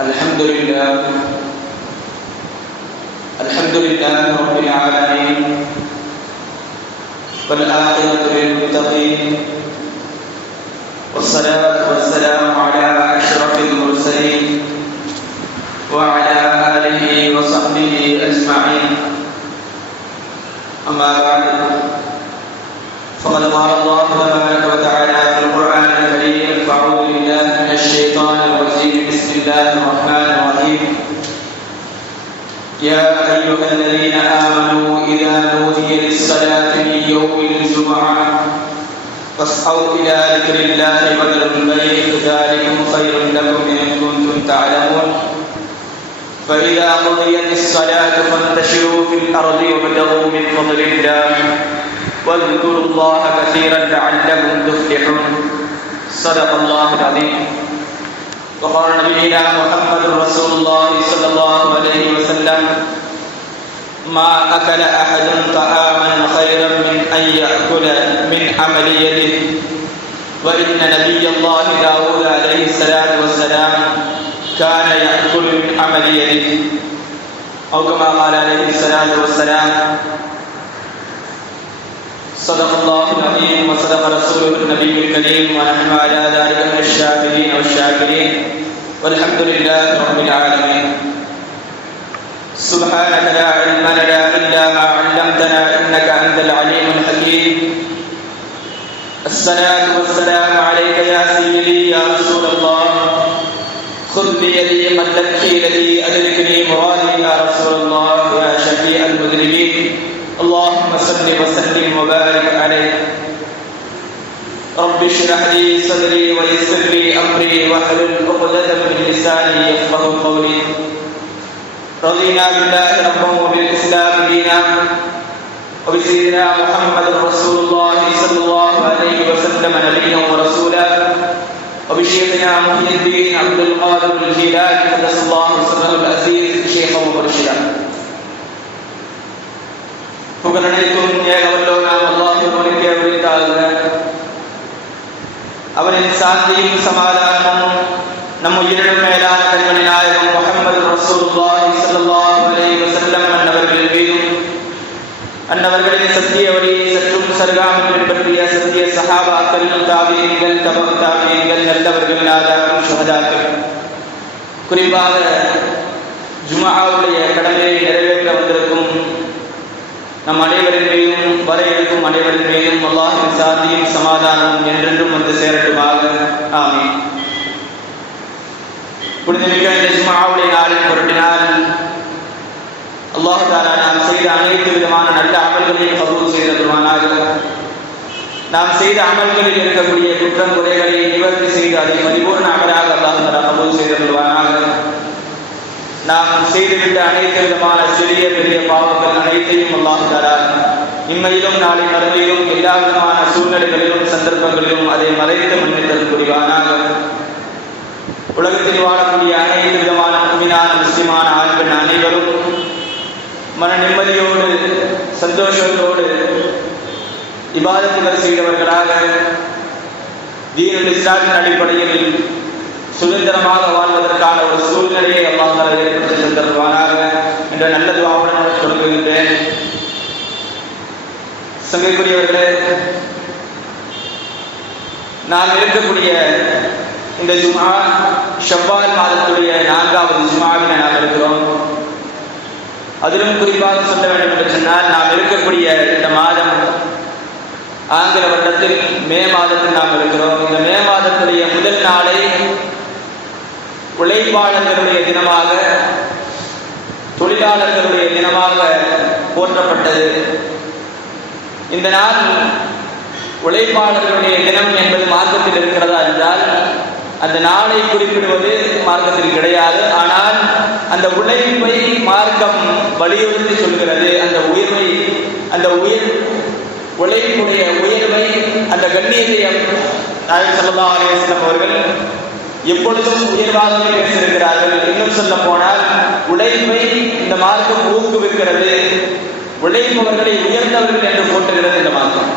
الحمد لله رب العالمين والعاقبة للمتقين والصلاة والسلام على أشرف المرسلين وعلى آله وصحبه أجمعين. أما بعد فقد قال الله تبارك وتعالى في القرآن الكريم: فأعوذ بالله من الشيطان الرجيم. بسم الله الرحمن الرحيم. يا أيها الذين آمنوا إذا نودي للصلاة من يوم الجمعة فاسعوا إلى ذكر الله وذروا البيع ذلكم خير لكم إن كنتم تعلمون. فإذا قضيت الصلاة فانتشروا في الأرض وابتغوا من فضل الله واذكروا الله كثيرا لعلكم تفلحون. صدق الله العظيم. وقال نبينا محمد رسول الله صلى الله عليه وسلم: ما أكل أحد طعاما خيرا من أن يأكل من عمل يده. وإن نبي الله داود عليه الصلاة والسلام كان يأكل من عمل يده، أو كما قال عليه الصلاة والسلام. صدق الله العظيم وصدق رسوله النبي الكريم، ونحن على ذلك من الشاكرين والشاكرين، والحمد لله رب العالمين. سبحانك لا علم لنا إلا ما علمتنا إنك أنت العليم الحكيم. الصلاة والسلام عليك يا سيدي يا رسول الله. خذ بيدي قد حيلتي أدركني مرادي يا رسول الله يا شفيع المذنبين. اللهم صل وسلم وبارك عليه. رب اشرح لي صدري ويسر لي أمري واحلل عقدة من لساني يفقهوا قولي. رضينا بالله ربا وبالإسلام دينا وبسيدنا محمد رسول الله صلى الله عليه وسلم نبيا ورسولا وبشيخنا محي الدين عبد القادر الجيلاني قدس الله سره العزيز شيخا ومرشدا. புகழனைத்தும் ஏகவல்லோனாம் அல்லாஹ்வுக்கே உரித்தாகுக. அவரின் சாந்தியும் சமாதானமும் நம் உயிரினும் மேலான கண்மணி நாயகம் முஹம்மது ரசூலுல்லாஹி ஸல்லல்லாஹு அலைஹி வஸல்லம் அன்னவர்கள் மீதும், அன்னவர்களின் சத்திய வழியை சற்றும் சருகாமல் பின்பற்றிய சத்திய சஹாபாக்கள், தாபியீன்கள், தபஅ தாபியீன்கள், நல்லவர்கள், நாதாக்கள், ஷுஹதாக்கள், குறிப்பாக ஜும்ஆவுடைய கடமையை நிறைவேற்ற வந்திருக்கும் நம் அனைவரின் மீதும், வர இருக்கும் அனைவரின் மீதும் அல்லாஹ்வின் சாந்தியும் சமாதானமும் என்றென்றும் வந்து சேரட்டுமாக. ஆமீன். புனிதமிக்க இந்த ஜும்ஆவுடைய நாளின் பொருட்டினால் அல்லாஹ் தஆலா நாம் செய்த அனைத்து விதமான நல்ல அமல்களையும் கபூல் செய்தருள்வானாக. நாம் செய்த அமல்களில் இருக்கக்கூடிய குற்றம் குறைகளை நிவர்த்தி செய்து அதை பரிபூர்ண அமலாக அல்லாஹ் தஆலா கபூல் செய்தருள்வானாக. நாம் செய்துவிட்ட அனைத்து விதமான சிறிய பெரிய பாவங்கள் அனைத்தையும் அல்லாஹ் தஆலா இம்மையிலும் நாளை மறுமையிலும் எல்லா விதமான சூழ்நிலைகளிலும் சந்தர்ப்பங்களிலும் அதை மறைத்து மன்னித்தல் புரிவானாக. உலகத்தில் வாழக்கூடிய அனைத்து விதமான முஃமினான முஸ்லிமான ஆண் பெண் அனைவரும் மன நிம்மதியோடு சந்தோஷத்தோடு இபாதத்துகள் செய்தவர்களாக தீனுல் இஸ்லாமின் அடிப்படையில் சுதந்திரமாக வாழ்வதற்கான ஒரு சூழ்நிலையை அல்லாஹ் தஆலா ஏற்படுத்தி தருவானாக என்ற நல்ல துஆவுடன் தொடங்குகின்றேன். சங்கைக்குரியவர்களே, நாம் இருக்கக்கூடிய இந்த ஜும்ஆ ஷவ்வால் மாதத்துடைய 4வது ஜும்ஆவில் நாம் இருக்கிறோம். அதிலும் குறிப்பாக சொல்ல வேண்டும் என்று சொன்னால், நாம் இருக்கக்கூடிய இந்த மாதம் ஆங்கில வருடத்தில் மே மாதத்தில் நாம் இருக்கிறோம். இந்த மே மாதத்துடைய முதல் நாளை உழைப்பாளர்களுடைய தினமாக, தொழிலாளர்களுடைய தினமாக போற்றப்பட்டது. இந்த நாள் உழைப்பாளர்களுடைய தினம் என்பது மார்க்கத்தில் இருக்கிறதா என்றால், அந்த நாளை குறிப்பிடுவது மார்க்கத்தில் கிடையாது. ஆனால் அந்த உழைப்பை மார்க்கம் வலியுறுத்தி சொல்கிறது. அந்த உயர்வை, அந்த உழைப்புடைய உயர்வை, அந்த கண்ணியத்தை நாயகம் ஸல்லல்லாஹு அலைஹி வஸல்லம் அவர்கள் எப்பொழுதும் உயர்வாகவே பேசியிருக்கிறார்கள். இன்னும் சொல்ல போனால், உழைப்பை இந்த மார்க்கம் ஊக்குவிக்கிறது, உழைப்பவர்களை உயர்ந்தவர்கள் என்று போட்டுகிறது இந்த மார்க்கம்.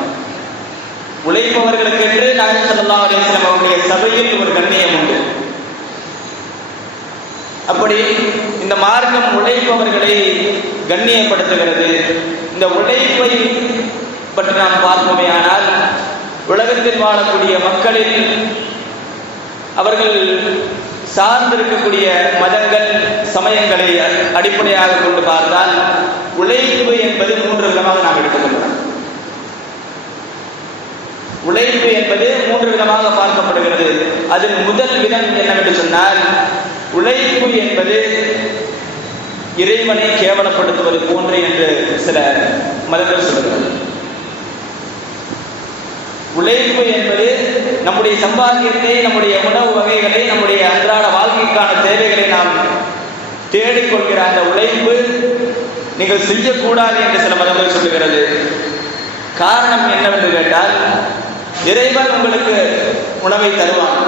உழைப்பவர்களுக்கு என்று நாயகம் ஸல்லல்லாஹு அலைஹி வஸல்லம் அவருடைய சபையில் ஒரு கண்ணியம் உண்டு. அப்படி இந்த மார்க்கம் உழைப்பவர்களை கண்ணியப்படுத்துகிறது. இந்த உழைப்பை பற்றி நாம் பார்ப்போமே ஆனால், உலகத்தில் வாழக்கூடிய மக்களில் அவர்கள் சார்ந்திருக்கக்கூடிய மதங்கள் சமயங்களை அடிப்படையாக கொண்டு பார்த்தால் உழைப்பு என்பது 3 விதமாக நாம் எடுத்துக்கொள்ளலாம். உழைப்பு என்பது 3 விதமாக பார்க்கப்படுகிறது. அதில் முதல் விதம் என்னவென்று சொன்னால், உழைப்பு என்பது இறைவனை கேவலப்படுத்துவது போன்று என்று சில மதங்கள் சொல்கிறது. உழைப்பு என்பது நம்முடைய சம்பாத்தியத்தை, நம்முடைய உணவு வகைகளை, நம்முடைய அன்றாட வாழ்க்கைக்கான தேவைகளை நாம் தேடிக்கொள்கிற அந்த உழைப்பு நீங்கள் செய்யக்கூடாது என்று சில மதங்கள் சொல்லுகிறது. காரணம் என்னவென்று கேட்டால், இறைவன் உங்களுக்கு உணவை தருவான்,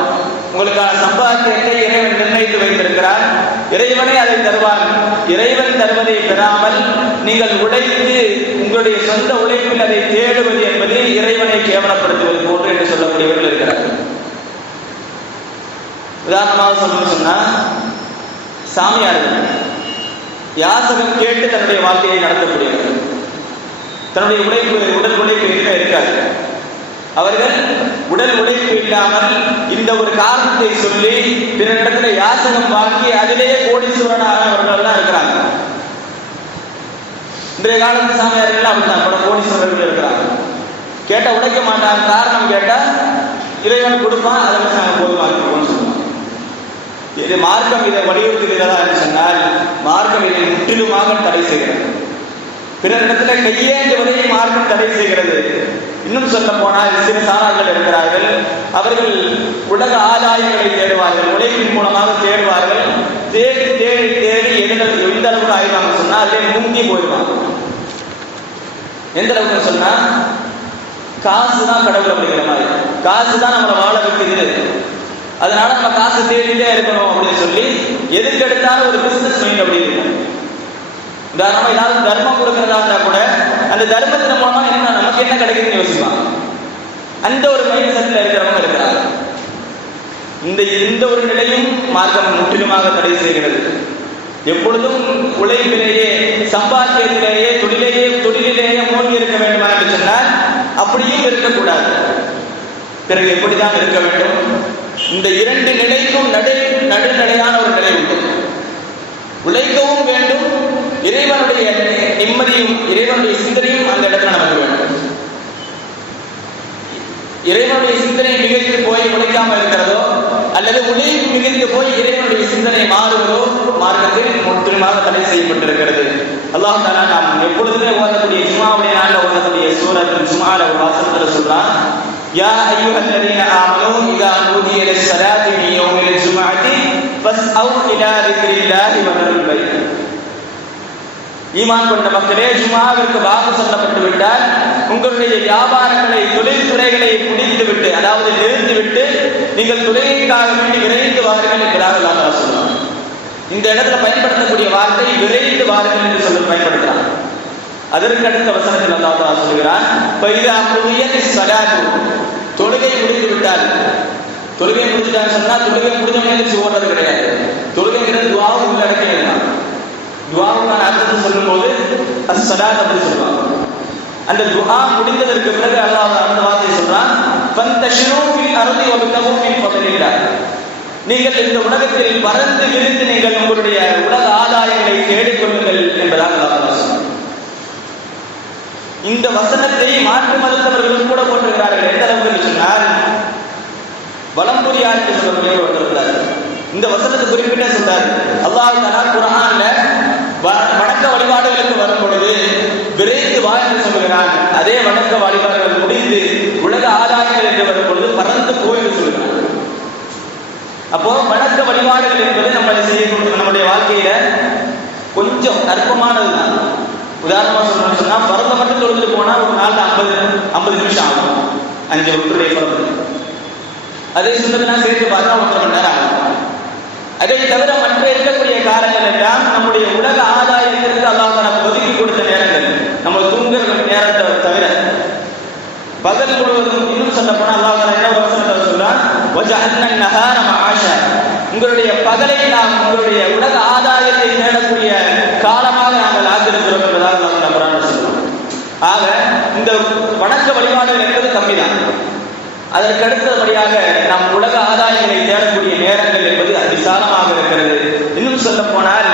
உங்களுக்கான சம்பாத்தியத்தை இறைவன் நிர்ணயித்து வைத்திருக்கிறான், இறைவனை அதை தருவான். இறைவன் தருவதை பெறாமல் நீங்கள் உழைத்து உங்களுடைய சொந்த உழைப்பில் அதை தேடுவது என்பது இறைவனை கேவலப்படுத்துவது போன்று என்று சொல்லக்கூடியவர்கள் இருக்கிறார்கள். உதாரணமாக சொல்லணும்னு சொன்னா, சாமியார்கள் யாசகம் கேட்டு தன்னுடைய வாழ்க்கையை நடத்தக்கூடியவர்கள், தன்னுடைய உடல் உழைப்பு இருக்காது. அவர்கள் உடல் உழைப்பு இல்லாமல் இந்த ஒரு காரணத்தை சொல்லி பிறரிடத்துல யாசகம் வாங்கி அதிலேயே கோடீஸ்வரனாக அவர்கள் தான் இருக்கிறாங்க. இன்றைய காலத்து சாமியார்கள் அப்படிதான் பல கோடீஸ்வரர்கள் இருக்கிறாங்க. கேட்ட உடைக்க மாட்டாங்க. காரணம் கேட்டா இறைவன் கொடுப்பான், அதை வச்சு நாங்கள் போதுமாக்கிடுவோம்னு சொல்லுவாங்க. இது மார்க்கம் இதை வலியுறுத்துகிறதா என்று சொன்னால், மார்க்கம் இதை முற்றிலுமாக தடை செய்கிறது. பிறரிடத்துல கையேந்துவதை மார்க்கம் தடை செய்கிறது. இன்னும் சொல்ல போனால் சில சாரார்கள் இருக்கிறார்கள், அவர்கள் உலக ஆதாயங்களை தேடுவார்கள், உழைப்பின் மூலமாக தேடுவார்கள். தேடி தேடி தேடி எந்த அளவுக்கு ஆயிடுவாங்க சொன்னா அதிலே முங்கி போயிடுவாங்க. எந்த அளவுக்கு சொன்னா, காசுதான் கடவுள் அப்படிங்கிற மாதிரி, காசுதான் நம்மளை வாழ வைக்குது, அதனால நம்ம காசு தேடிட்டே இருக்கணும் அப்படின்னு சொல்லி எதுக்கு எடுத்தாலும் ஒரு பிசினஸ் மைண்ட் அப்படி இருக்கும். உதாரணமா ஏதாவது தர்மம் கொடுக்கறதா இருந்தா கூட அந்த தர்மத்தின் மூலமா என்ன நமக்கு என்ன கிடைக்குதுன்னு யோசிப்பாங்க. அந்த ஒரு மைண்ட் செட்ல இருக்கிறவங்க இருக்கிறாங்க. இந்த ஒரு நிலையும் மார்க்கம் முற்றிலுமாக தடை செய்கிறது. எப்பொழுதும் உழைப்பிலேயே, சம்பாத்தியத்திலேயே, தொழிலிலேயே மூழ்கி இருக்க வேண்டுமா என்று சொன்னால் அப்படியும் இருக்கக்கூடாது. பிறகு எப்படிதான் இருக்க வேண்டும்? இந்த 2 நிலைக்கும் நடுநிலையான ஒரு நிலை உண்டு. உழைக்கவும் வேண்டும், இறைவனுடைய நிம்மதியும் இறைவனுடைய சிந்தனையும் அந்த இடத்துல நமக்கு வேண்டும். இறைவனுடைய சிந்தனை மிகைத்து போய் உழைக்காம இருக்கிறதோ, அல்லது உழைப்பு மிகைத்து போய் இறைவனுடைய சிந்தனை மாறுவதோ மார்க்கத்தில் முற்றிலுமாக தடை செய்யப்பட்டிருக்கிறது. அல்லாஹ் தஆலா நாம் எப்பொழுதுமே ஓதக்கூடிய ஜும்ஆவுடைய நாளில் ஓதக்கூடிய சூரத்துல் ஜும்ஆல ஒரு வசனத்துல சொல்றான், யா அய்யுஹல்லதீன ஆமனூ இதா நூதிய லிஸ்ஸலாத்தி மின் யௌமில் ஜும்ஆத்தி ஃபஸ்அவ் இலா திக்ரில்லாஹி வ தருல் பை. ஈமான் கொண்ட மக்களே, ஜும்ஆவிற்கு வாக்கு சொல்லப்பட்டு விட்டால் உங்களுடைய வியாபாரங்களை, தொழில்துறைகளை முடித்துவிட்டு, அதாவது நிறுத்திவிட்டு நீங்கள் தொழிலுக்காக வேண்டி விரைந்து வாருங்கள் என்பதாக அல்லாஹ் சொல்றான். இந்த இடத்துல பயன்படுத்தக்கூடிய வார்த்தை விரைந்து வாருங்கள் என்று சொல்லி பயன்படுத்துறான். அதற்கு அடுத்த வசனத்தில் அல்லாஹ் சொல்கிறான், தொழுகை முடித்து விட்டால், தொழுகை முடிச்சுட்டான்னு சொன்னா தொழுகை முடிஞ்சவங்க ஓடுறது கிடையாது. தொழுகைங்கிறது துஆவும் உள்ளடக்கியதுதான். துஆவுக்கான அர்த்தத்தை சொல்லும் போது அஸ்ஸலாத் அப்படி சொல்லுவாங்க. அந்த துஆ முடிந்ததற்கு பிறகு அல்லாஹ் அந்த வார்த்தையை சொல்றான், ஃபந்தஷிரு ஃபில் அர்தி வப்தகு மின் ஃபத்லில்லாஹ். நீங்கள் இந்த உலகத்தில் பறந்து விரிந்து நீங்கள் உங்களுடைய உலக ஆதாயங்களை தேடிக்கொள்ளுங்கள் என்பதாக அல்லாஹ் சொல்றான். இந்த வசனத்தை மாற்று மதத்தவர்களும் கூட போட்டிருக்கிறார்கள். எந்த அளவுக்கு சொன்னால், வலம்புரியார் என்று சொல்லக்கூடிய ஒருத்தர் இந்த வசனத்தை குறிப்பிட்ட சொல்றாரு. அல்லாஹ் தஆலா குர்ஆன்ல வணக்க வழிபாடுகளுக்கு வரும் பொழுது விரைந்து வா என்று சொல்கிறான். அதே வணக்க வழிபாடுகள் முடிந்து உலக ஆதாயங்கள் என்று வரும் பொழுது பறந்து போய் என்று சொல்கிறான். அப்போ வணக்க வழிபாடுகள் என்பது நம்ம செய்யக்கூடிய நம்முடைய வாழ்க்கையில கொஞ்சம் அற்பமானதுதான். உதாரணமா சொல்லணும்னு சொன்னா, பறந்த மட்டும் தொழுதுட்டு போனா ஒரு நாள் 50 நிமிஷம் ஆகும், 5 வகுப்புடைய பறந்து. அதே சுண்ணத்தெல்லாம் சேர்த்து பார்த்தா 1.5 மணி நேரம் ஆகும். அதை தவிர மற்ற இருக்கக்கூடிய காரணங்கள் எல்லாம் நம்முடைய உலக ஆதாயத்திற்கு அல்லாஹ் நமக்கு ஒதுக்கி கொடுத்த நேரங்கள், நம்ம தூங்குற நேரத்தை தவிர பகல் முழுவதும். இன்னும் சொல்ல போனா அல்லாஹ் என்ன வசனத்தை சொல்றான், வஜஅல்னா நஹார மஆஷா. உங்களுடைய பகலை நாம் உங்களுடைய உலக ஆதாயத்தை தேடக்கூடிய காலமாக நாங்கள் ஆக்கிருக்கிறோம் என்பதாக நாம் நம்புறாங்க சொல்லுவோம். ஆக இந்த வணக்க வழிபாடுகள் என்பது கம்மிதான். அதற்கு அடுத்தபடியாக நாம் உலக ஆதாயங்களை தேடக்கூடிய நேரங்கள் என்பது விசாலமாக இருக்கிறது. இன்னும் சொல்ல போனால்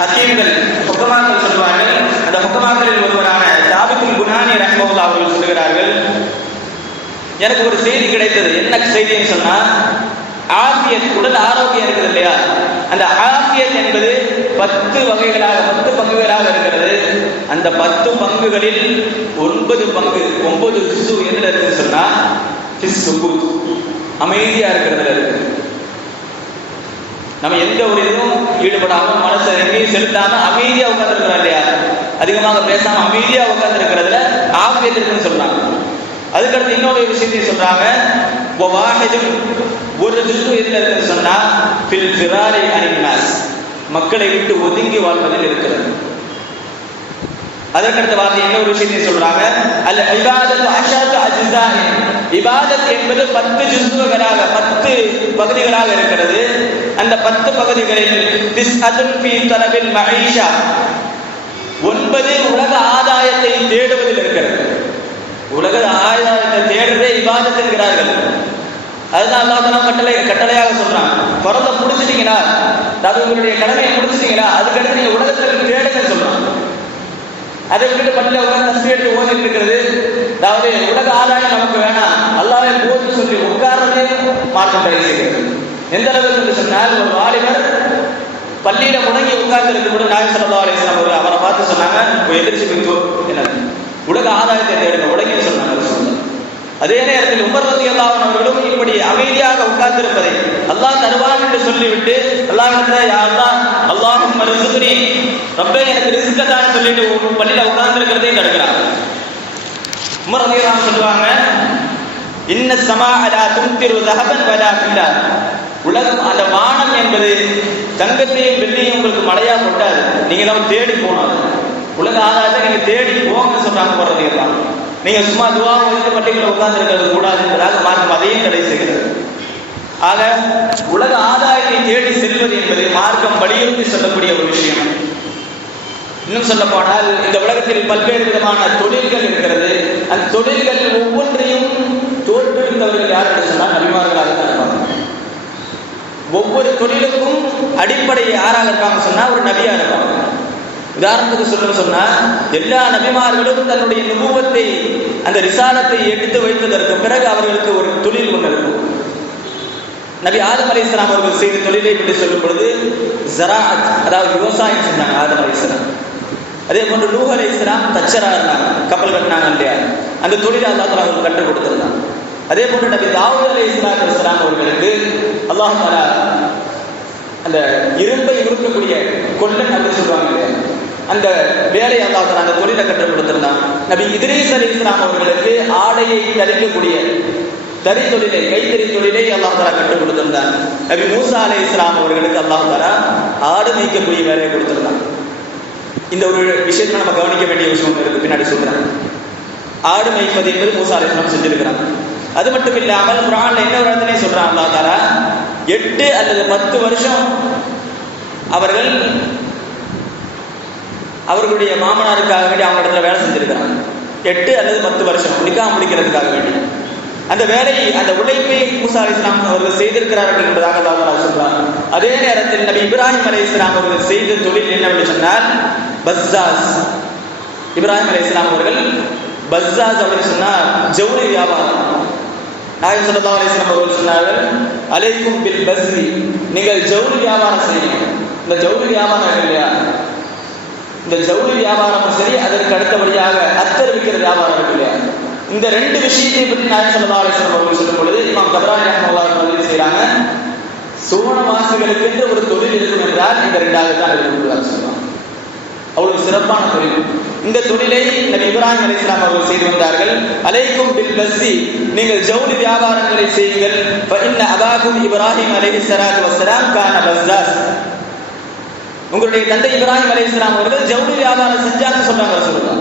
ஹக்கீம்கள் ஹுக்கமாக்கள் சொல்வார்கள். அந்த ஹுக்கமாக்களில் ஒருவரான சாபித்துல் குனானி ரஹ்மத்துல்லாஹி அவர்கள் சொல்லுகிறார்கள், எனக்கு ஒரு செய்தி கிடைத்தது. என்ன செய்தின்னு சொன்னா, ஆஃபியத், உடல் ஆரோக்கியம் இருக்குது இல்லையா, அந்த ஆஃபியத் என்பது 10 வகைகளாக 10 பங்குகளாக இருக்கிறது. அந்த 10 பங்குகளில் 9 பங்கு 9 ஜுஸு எதுல இருக்குன்னு சொன்னா சுகூத், அமைதியா இருக்கிறதுல இருக்கு. நம்ம எந்த ஒரு இதுவும் ஈடுபடாம மனசை எங்கேயும் செலுத்தாம அமைதியா உட்கார்ந்து இருக்கிறோம் இல்லையா, அதிகமாக பேசாம அமைதியா உட்கார்ந்து இருக்கிறதுல ஆஃபியத் இருக்குன்னு சொல்றாங்க. அதுக்கடுத்து இன்னொரு விஷயத்தையும் சொல்றாங்க, ஒரு ஜுஸு எதுல இருக்குன்னு சொன்னா ஃபில் ஃபிராரி அனின் நாஸ், மக்களை விட்டு ஒதுங்கி வாழ்வதில் இருக்கிறது. அதற்கடுத்த வார்த்தை இன்னொரு விஷயத்தையும் சொல்றாங்க, அல் இபாதத்து அஷது அஜ்ஸாஇன், இபாதத் என்பது 10 ஜுஸுகளாக 10 பகுதிகளாக இருக்கிறது. அந்த 10 பகுதிகளில் திஸ்அதுன் ஃபீ தலபில் மஈஷா, 9 உலக ஆதாயத்தை தேடுவதில் இருக்கிறது. உலக ஆதாயத்தை தேடுறதே இபாதத் என்கிறார்கள். அதுதான் அல்லாஹ் தஆலா கட்டளையாக சொல்றான். பரத முடிச்சிட்டீங்களா, அது உங்களுடைய கடமையை முடிச்சிட்டீங்களா, அதுக்கடுத்து நீங்க உலகத்திற்கு தேடுங்கன்னு சொல்றான். அதை விட்டு பள்ளியில உட்கார்ந்து தஸ்பீஹ் எடுத்து ஓதிட்டு இருக்கிறது, அதாவது உலக ஆதாயம் நமக்கு வேணாம், அல்லாஹ்வை போது சொல்லி உட்கார்றதே மார்க்கம் தடை செய்கிறது. எந்த அளவுக்கு என்று சொன்னால், ஒரு வாலிபர் பள்ளியில முடங்கி உட்கார்ந்து இருக்கும்போது நாயகம் ஸல்லல்லாஹு அலைஹி வஸல்லம் அவரை பார்த்து சொன்னாங்க, எதிர்த்து போய்க்கோ, என்ன உலக ஆதாயத்தை தேடுங்க உலகின்னு சொன்னாங்க. அதே நேரத்தில் உமர் ரலியல்லாஹு அன்ஹு அவர்களும் இப்படி அமைதியாக உட்கார்ந்திருப்பதை அல்லாஹ் தருவான் என்று சொல்லிவிட்டு அல்லாஹ்விடத்துல யா அல்லாஹ் அல்லாஹும்ம ரிஸ்க்னி, ரப்பே எனக்கு ரிஸ்க் தான் சொல்லிட்டு பள்ளியில உட்கார்ந்திருக்கிறதை தடுக்கிறாங்க. உமர் ரலியல்லாஹு அன்ஹு சொல்றாங்க, இன்ன ஸமாஅ லா தும்திரு ذهبا ولا فضة, உலகம் அந்த வானம் என்பது தங்கத்தையும் வெள்ளியும் உங்களுக்கு மழையா கொட்டாது, நீங்க தான் தேடி போனாது. உலக ஆதாயத்தை நீங்க தேடி போங்கன்னு சொல்றாங்க உமர் ரலியல்லாஹு அன்ஹு. நீங்க சும்மா துவா ஓதிட்டு பள்ளிக்குள்ள உட்கார்ந்து இருக்கிறது கூடாது என்பதாக மார்க்கம் அதையும் தடை செய்கிறது. ஆக உலக ஆதாயத்தை தேடி செல்வது என்பது மார்க்கம் வலியுறுத்தி சொல்லக்கூடிய ஒரு விஷயம். இன்னும் சொல்ல போனால் இந்த உலகத்தில் பல்வேறு விதமான தொழில்கள் இருக்கிறது. அந்த தொழில்கள் ஒவ்வொன்றையும் தோற்றுவித்தவர்கள் யார் என்று சொன்னால் நபிமார்களாக தான் இருப்பாங்க. ஒவ்வொரு தொழிலுக்கும் அடிப்படை யாராக இருப்பாங்க சொன்னா ஒரு நபியா இருப்பாங்க. உதாரணத்துக்கு சொல்ல சொன்னா, எல்லா நபிமார்களும் தன்னுடைய நுபுவத்தை அந்த ரிசாலத்தை எடுத்து வைத்ததற்கு பிறகு அவர்களுக்கு ஒரு தொழில் ஒன்று இருக்கும். நபி ஆதம் அலைஹிஸ்ஸலாம் அவர்கள் செய்த தொழிலை பற்றி சொல்லும் பொழுது ஸராஅத், அதாவது விவசாயம் செஞ்சாங்க ஆதம் அலைஹிஸ்ஸலாம். அதே போன்று நூஹ் அலைஹிஸ்ஸலாம் தச்சரா இருந்தாங்க, கப்பல் கட்டினாங்க இல்லையா, அந்த தொழிலை அல்லாஹ் தஆலா அவர்களுக்கு கற்றுக் கொடுத்திருந்தாங்க. அதே போன்று நபி தாவூத் அலைஹிஸ்ஸலாம் அவர்களுக்கு அல்லாஹ் தஆலா அந்த இரும்பை உருக்கக்கூடிய கொல்லன் அப்படின்னு சொல்லுவாங்க இல்லையா, அந்த வேலையை அல்லாஹ் தஆலா அந்த தொழிலை கற்றுக் கொடுத்திருந்தான். நபி இத்ரீஸ் அலைஹிஸ்ஸலாம் அவர்களுக்கு ஆடையை தரிக்கக்கூடிய தறி தொழிலை, கைத்தறி தொழிலை அல்லாஹ் தஆலா கற்றுக் கொடுத்திருந்தான். நபி மூசா அலைஹிஸ்ஸலாம் அவர்களுக்கு அல்லாஹ் தஆலா ஆடு மேய்க்கக்கூடிய வேலையை கொடுத்திருந்தான். இந்த ஒரு விஷயத்தை நம்ம கவனிக்க வேண்டிய விஷயம் இருக்கு, பின்னாடி சொல்றேன். ஆடு மேய்ப்பது என்பது மூசா அலைஹிஸ்ஸலாம் செஞ்சிருக்கிறாங்க. அது மட்டும் இல்லாமல் குர்ஆன்ல இன்னொரு இடத்துல சொல்றான் அல்லாஹ் தஆலா 8 அல்லது 10 வருஷம் அவர்கள் அவர்களுடைய மாமனாருக்காக வேண்டி அவங்க இடத்துல வேலை செஞ்சிருக்கிறாங்க. 8 அல்லது 10 வருஷம் நிக்காஹ் முடிக்கிறதுக்காக வேண்டி அந்த வேலையை, அந்த உழைப்பை மூசா அலைஹிஸ்ஸலாம் அவர்கள் செய்திருக்கிறார்கள் என்பதாக அல்லாஹ் சொல்றார். அதே நேரத்தில் நபி இப்ராஹிம் அலைஹிஸ்ஸலாம் அவர்கள் செய்த தொழில் என்னவென்று சொன்னால் பஸ்ஸாஸ். இப்ராஹிம் அலைஹிஸ்ஸலாம் அவர்கள் பஸ்ஸாஸ் அப்படின்னு சொன்னா ஜவுளி வியாபாரம். நாயகம் ஸல்லல்லாஹு அலைஹி வஸல்லம் அவர்கள் சொன்னார்கள், அலைக்கும் பில் பஸ்ரி, நீங்கள் ஜவுளி வியாபாரம் செய்யுங்க. இந்த ஜவுளி வியாபாரம் இருக்கு இல்லையா, இந்த ஜவுளி வியாபாரமும் சரி, அதற்கு அடுத்தபடியாக அத்தர் விற்கிற வியாபாரம் இருக்கு இல்லையா, இந்த 2 விஷயத்தை பற்றி நாயகம் ஸல்லல்லாஹு அலைஹி வஸல்லம் அவர்கள் சொல்லும் பொழுது இமாம் தபரானி ரஹ்மத்துல்லாஹி அலைஹி செய்றாங்க, சுவனவாசிகளுக்கு என்று ஒரு தொழில் இருக்கும் என்றால் இந்த 2ஆவது தான் இருக்குன்னு சொல்லுவாங்க. அவ்வளவு சிறப்பான தொழில். இந்த தொழிலை நபி இப்ராஹிம் அலைஹிஸ்ஸலாம் அவர்கள் செய்து வந்தார்கள். அலைக்கும் பில் பஸ்ஸி, நீங்கள் ஜவுளி வியாபாரங்களை செய்யுங்கள். ஃபஇன்ன அபாகும் இப்ராஹிம் அலைஹிஸ்ஸலாத்து வஸ்ஸலாம் கான பஸ்ஸாஸ், உங்களுடைய தந்தை இப்ராஹிம் அலைஹிஸ்ஸலாம் அவர்கள் ஜவுளி வியாபாரம் செஞ்சாங்கன்னு சொல்றாங்க ரசூலுல்லாஹ்.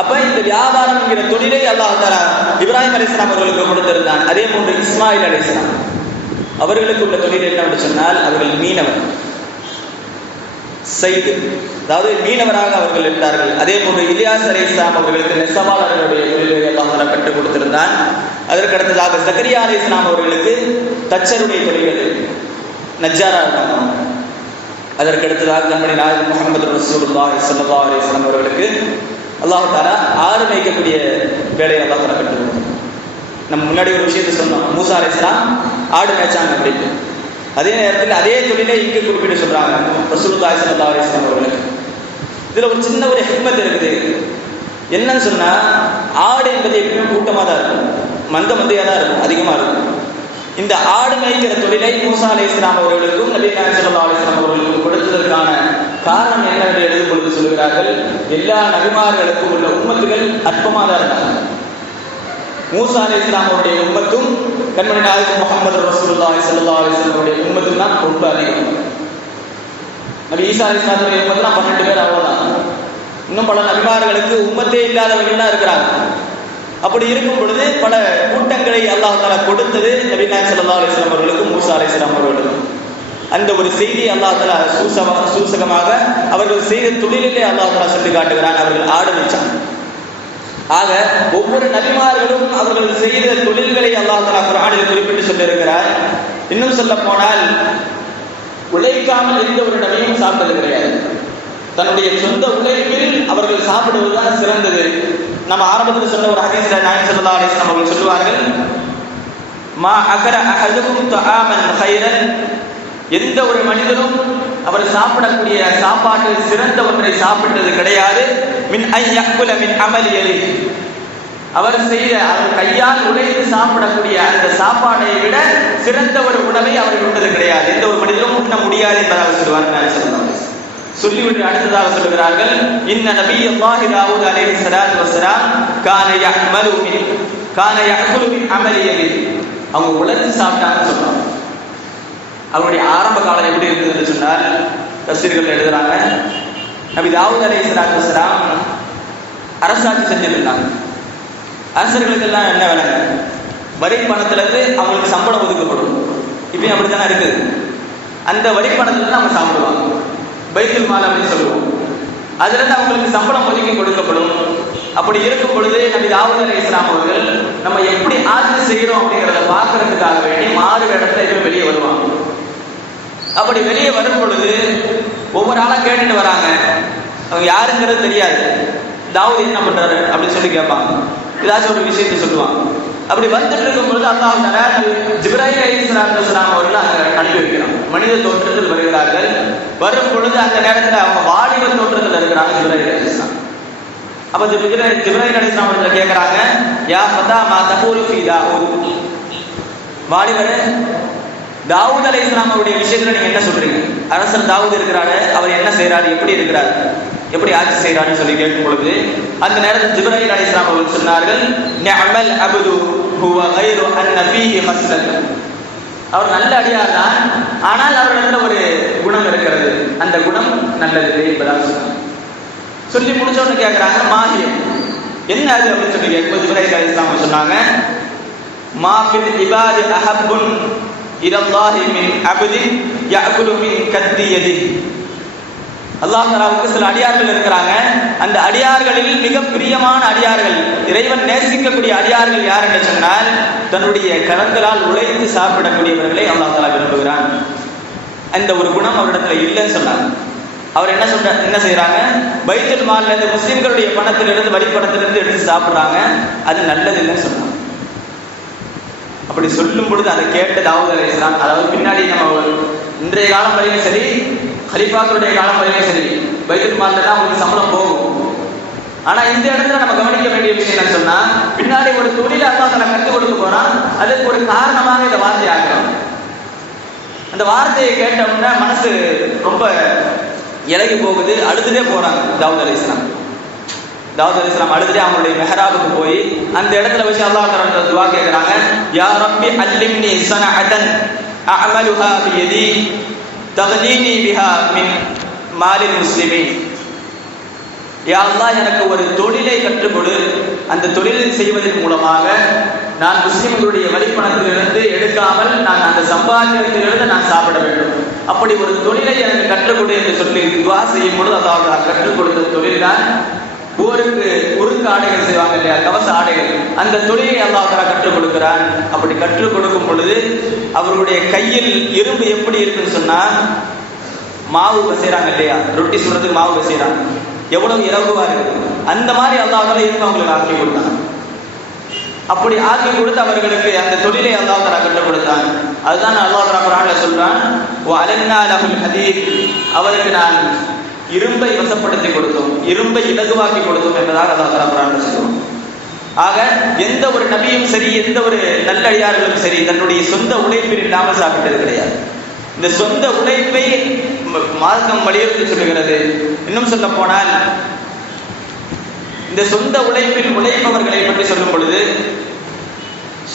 அப்ப இந்த வியாபாரம் என்கிற தொழிலை அல்லாஹ் தஆலா இப்ராஹிம் அலைஹிஸ்ஸலாம் அவர்களுக்கு கொடுத்திருந்தான். அதே போன்று இஸ்மாயில் அலைஹிஸ்ஸலாம் அவர்களுக்கு உள்ள தொழில் என்னவென்று சொன்னால் அவர்கள் மீனவர் சைது, அதாவது மீனவராக அவர்கள் இருந்தார்கள். அதே போன்று இலியாஸ் அலைஹிஸ்ஸலாம் அவர்களுக்கு நெசவாளர்களுடைய தொழிலை அல்லாஹ் கற்றுக் கொடுத்திருந்தான். அதற்கு அடுத்ததாக ஜக்கரியா அலைஹிஸ்ஸலாம் அவர்களுக்கு தச்சருடைய தொழில்கள் நஜ்ஜாரா இருந்தாங்க. அதற்கு அடுத்ததாக நம்முடைய நாயகம் முஹம்மது ரசூலுல்லாஹி ஸல்லல்லாஹு அலைஹி வஸல்லம் அவர்களுக்கு அல்லாஹ் தஆலா ஆடு மேய்க்கக்கூடிய வேலையை அல்லாஹ் தஆலா கற்றுக் கொடுத்தார். நம்ம முன்னாடி ஒரு விஷயத்தை சொன்னோம், மூசா அலைஹிஸ்ஸலாம் ஆடு மேய்ச்சாங்க அப்படின்னு. அதே நேரத்தில் அதே தொழிலை இங்கே குறிப்பிட்டு சொல்றாங்க ரசூலுல்லாஹி ஸல்லல்லாஹு அலைஹி வஸல்லம் அவர்களுக்கு. இதுல ஒரு சின்ன ஒரு ஹிக்மத் இருக்குது. என்னன்னு சொன்னா, ஆடு என்பது எப்பவுமே கூட்டமாக தான் இருக்கும், மந்தையாக தான் இருக்கும், அதிகமாக இருக்கும். இந்த ஆடு மேய்க்கிற தொழிலை மூசா அலைஹிஸ்ஸலாம் அவர்களுக்கும் நபி நாயகம் ஸல்லல்லாஹு அலைஹி வஸல்லம் அவர்களுக்கும் கொடுத்ததற்கான காரணம் என்னவென்று எழுதும் பொழுது சொல்கிறார்கள், எல்லா நபிமார்களுக்கும் உள்ள உம்மத்துகள் அற்பமாக தான் இருந்தாங்க. மூசா அலைஹிஸ்ஸலாம் அவருடைய உம்மத்தும் கண்மணி நாயகம் முஹம்மது ரசூலுல்லாஹி ஸல்லல்லாஹு அலைஹி வஸல்லம் அவருடைய உம்மத்தும் தான் ரொம்ப அதிகம். நபி ஈசா அலைஹிஸ்ஸலாமுடைய உம்மத்துலாம் 12 பேர், அவ்வளவுதான். இன்னும் பல நபிமார்களுக்கு உம்மத்தே இல்லாதவர்கள் தான் இருக்கிறாங்க. அப்படி இருக்கும் பொழுது பல கூட்டங்களை அல்லாஹ் தஆலா கொடுத்தது நபி நாயகம் ஸல்லல்லாஹு அலைஹி வஸல்லம் அவர்களுக்கும் மூசா அலைஹிஸ்ஸலாம் அவர்களுக்கும். அந்த ஒரு செய்தி அல்லாஹ் தஆலா சூசகமாக அவர்கள் செய்த தொழிலிலே அல்லாஹ் தஆலா சொல்லி காட்டுகிறான், அவர்கள் ஆடு மேய்ச்சாங்க. ஆக ஒவ்வொரு நபிமார்களும் அவர்கள் செய்த தொழில்களை அல்லாஹ் தஆலா குர்ஆனில் குறிப்பிட்டு சொல்லியிருக்கிறார். இன்னும் சொல்ல போனால், உழைக்காமல் எந்த ஒரு நபியும் சாப்பிட்டது கிடையாது. தன்னுடைய சொந்த உழைப்பில் அவர்கள் சாப்பிடுவதுதான் சிறந்தது. நம்ம ஆரம்பத்தில் சொன்ன ஒரு ஹதீஸ்ல நாயகம் ஸல்லல்லாஹு அலைஹி வஸல்லம் அவர்கள் சொல்லுவார்கள், மா அகர அஹதுகும் தஆமன் கைரன், எந்த ஒரு மனிதனும் அவர் சாப்பிடக்கூடிய சாப்பாட்டில் சிறந்த ஒன்றை சாப்பிட்டது கிடையாது. மின் ஐ யஅகுல மின் அமலி யதிஹி, அவர் கையால் உழைத்து சாப்பிடக்கூடிய அந்த சாப்பாடை விட சிறந்த ஒரு உணவை அவர் உண்டது கிடையாது, எந்த ஒரு மனிதனும் உண்ண முடியாது என்பதாக சொல்லுவார்கள். சொல்லிவிட்டு அடுத்ததாக சொல்லுகிறார்கள், இன்ன நபியல்லாஹி தாவூத் அலைஹி ஸலாத்து வஸ்ஸலாம் கான யஅகுலு மின் அமலி யதிஹி, அவங்க உழைத்து சாப்பிட்டாங்கன்னு சொல்றாங்க. அவருடைய ஆரம்ப காலம் எப்படி இருந்ததுன்னு சொன்னால், தஃசீர்கள் எழுதுறாங்க, நபி தாவூத் அலைஹி ஸலாத்து வஸ்ஸலாம் அரசாட்சி செஞ்சிருந்தாங்க. அரசர்களுக்கு எல்லாம் என்ன வேலைங்க, வரி பணத்திலிருந்து அவங்களுக்கு சம்பளம் ஒதுக்கப்படும். இப்பயும் அப்படித்தானே இருக்குது. அந்த வரி பணத்திலிருந்து அவங்க சாப்பிடுவாங்க, பைத்துல் மால் அப்படின்னு சொல்லுவோம். அதுல இருந்து அவங்களுக்கு சம்பளம் ஒதுக்கி கொடுக்கப்படும். அப்படி இருக்கும் பொழுது நபி தாவூத் அலைஹிஸ்ஸலாம் அவர்கள் நம்ம எப்படி ஆட்சி செய்யறோம் அப்படிங்கிறத பார்க்கறதுக்காக வேண்டி மாறு இடத்துல எதுவும் வெளியே வருவாங்க. அப்படி வெளியே வரும் பொழுது ஒவ்வொரு ஆளா கேட்டுட்டு வராங்க, அவங்க யாருங்கிறது தெரியாது. தாவூத் என்ன பண்றாரு அப்படின்னு சொல்லி கேட்பாங்க, ஏதாச்சும் ஒரு விஷயத்தை சொல்லுவாங்க. அப்படி வந்துட்டு இருக்கும் பொழுது அல்லாஹ் தஆலா ஜிப்ராயில் அலைஹிஸ்ஸலாம் அவர்கள் அங்க அனுப்பி வைக்கிறாங்க. மனித தோற்றத்தில் வருகிறார்கள். வரும் பொழுது அந்த நேரத்தில் அவங்க வாலிப தோற்றத்தில் இருக்கிறாங்க ஜிப்ராயில் அலைஹிஸ்ஸலாம். அப்ப ஜிப்ராயில் அலைஹிஸ்ஸலாம் அவர்கள் கேட்கிறாங்க, யா ஃபதா மா தகூலு ஃபீ தாவூத், வாலிபரே தாவூத் அலைஹிஸ்ஸலாம் அவருடைய விஷயத்துல நீங்க என்ன சொல்றீங்க? அரசர் தாவூத் இருக்கிறாரு, அவர் என்ன செய்யறாரு, எப்படி இருக்கிறார், எப்படி ஆட்சி செய்யறாருன்னு சொல்லி கேட்கும் பொழுது அந்த நேரத்தில் ஜிப்ராயில் அலைஹிஸ்ஸலாம் அவர்கள் சொன்னார்கள், நிஅமல் அப்து ஹுவ கைரு அன்ன ஃபீஹி ஹஸ்லத், அவர் நல்ல அடியார் தான், ஆனால் அவரிடத்துல ஒரு குணம் இருக்கிறது, அந்த குணம் நல்லது என்பதாக சொன்னாங்க. சொல்லி முடிச்ச உடனே கேட்கிறாங்க, மாஹியம் என்ன அது அப்படின்னு சொல்லி கேட்கும் ஜிப்ராயில் அலைஹிஸ்ஸலாம் சொன்னாங்க, மா ஃபில் இபாதி அஹப்புன் இலல்லாஹி மின் அப்தின் யஅகுலு மின் கத்தி யதிஹி, அல்லாஹ் தஆலாவுக்கு சில அடியார்கள் இருக்கிறாங்க. அந்த அடியார்களில் மிக பிரியமான அடியார்கள், இறைவன் நேசிக்கக்கூடிய அடியார்கள் யார் என்று சொன்னால், தன்னுடைய கரங்களால் உழைத்து சாப்பிடக்கூடியவர்களை அல்லாஹ் தஆலா விரும்புகிறான். அந்த ஒரு குணம் அவரிடத்துல இல்லைன்னு சொன்னாங்க. அவர் என்ன செய்யறாங்க, பைத்துல் மால்ல இருந்து முஸ்லிம்களுடைய பணத்திலிருந்து வரி பணத்திலிருந்து எடுத்து சாப்பிடுறாங்க, அது நல்லது இல்லைன்னு சொன்னாங்க. அப்படி சொல்லும் பொழுது அதை கேட்ட தாவூத் அலைஹிஸ்ஸலாம், அதாவது பின்னாடி நம்ம இன்றைய காலம் வரையும் சரி, கலீஃபாக்களுடைய காலம் வரையும் சரி, பைத்துல் மால்ல தான் அவங்களுக்கு சம்பளம் போகும். ஆனா இந்த இடத்துல நம்ம கவனிக்க வேண்டிய விஷயம் என்னன்னு சொன்னா, பின்னாடி ஒரு தொழிலை அல்லாஹ் தஆலா கற்றுக் கொடுக்க போறான், அதுக்கு ஒரு காரணமாக இந்த வார்த்தையை ஆக்கிறோம். அந்த வார்த்தையை கேட்டோம்னா மனசு ரொம்ப இலகி போகுது, அழுதுட்டே போறாங்க தாவூத் அலைஹிஸ்ஸலாம். தாவூத் அலைஹிஸ்ஸலாம் அழுதுட்டே அவங்களுடைய மெஹராபுக்கு போய் அந்த இடத்துல வச்சு அல்லாஹ் தஆலா துஆ கேட்கறாங்க, யா ரப்பி அல்லிம்னி ஸனஅதன் அஅமலுஹா பியதி தக்னீனி பிஹா மின் மாலில் முஸ்லிமீன், யா அல்லாஹ் எனக்கு ஒரு தொழிலை கற்றுக் கொடு, அந்த தொழில் செய்வதன் மூலமாக நான் முஸ்லிம்களுடைய வரிப்பணத்திலிருந்து எடுக்காமல் நான் அந்த சம்பாத்தியத்திலிருந்து நான் சாப்பிட வேண்டும். அப்படி ஒரு தொழிலை எனக்கு கற்றுக் கொடு என்று சொல்லி துவா செய்யும் பொழுது அல்லாஹ் கற்றுக் கொடுத்த தொழில் தான் போருக்கு உருக்கு ஆடைகள் செய்வாங்க இல்லையா, கவச ஆடைகள். அந்த தொழிலை அல்லாஹ் கற்றுக் கொடுக்கிறான். அப்படி கற்றுக் கொடுக்கும் பொழுது அவர்களுடைய கையில் இரும்பு எப்படி இருக்குன்னு சொன்னா, மாவு பசைறாங்க இல்லையா, ரொட்டி சுடுறதுக்கு மாவு பசைறாங்க, எவ்வளவு இலகுவா இருக்கு. அந்த மாதிரி அல்லாஹ் இரும்பு அவங்களுக்கு ஆக்கி கொடுத்தான். அப்படி ஆக்கி கொடுத்து அவர்களுக்கு அந்த தொழிலை அல்லாஹ் கற்றுக் கொடுத்தான். அதுதான் அல்லாஹ் குர்ஆன்ல சொல்றான், வஅலன்னா லஹுல் ஹதீத், அவருக்கு நான் இரும்பை வசப்படுத்தி கொடுத்தோம், இரும்பை இலகுவாக்கி கொடுத்தோம் என்பதாக அல்லாஹ் குர்ஆன்ல சொல்றான். ஆக எந்த ஒரு நபியும் சரி, எந்த ஒரு நல்லடியார்களும் சரி, தன்னுடைய சொந்த உழைப்பில் இல்லாமல் சாப்பிட்டது கிடையாது. இந்த சொந்த உழைப்பை மார்க்கம் வலியுறுத்தி சொல்லுகிறது. இன்னும் சொல்ல போனால், இந்த சொந்த உழைப்பில் உழைப்பவர்களை பற்றி சொல்லும் பொழுது,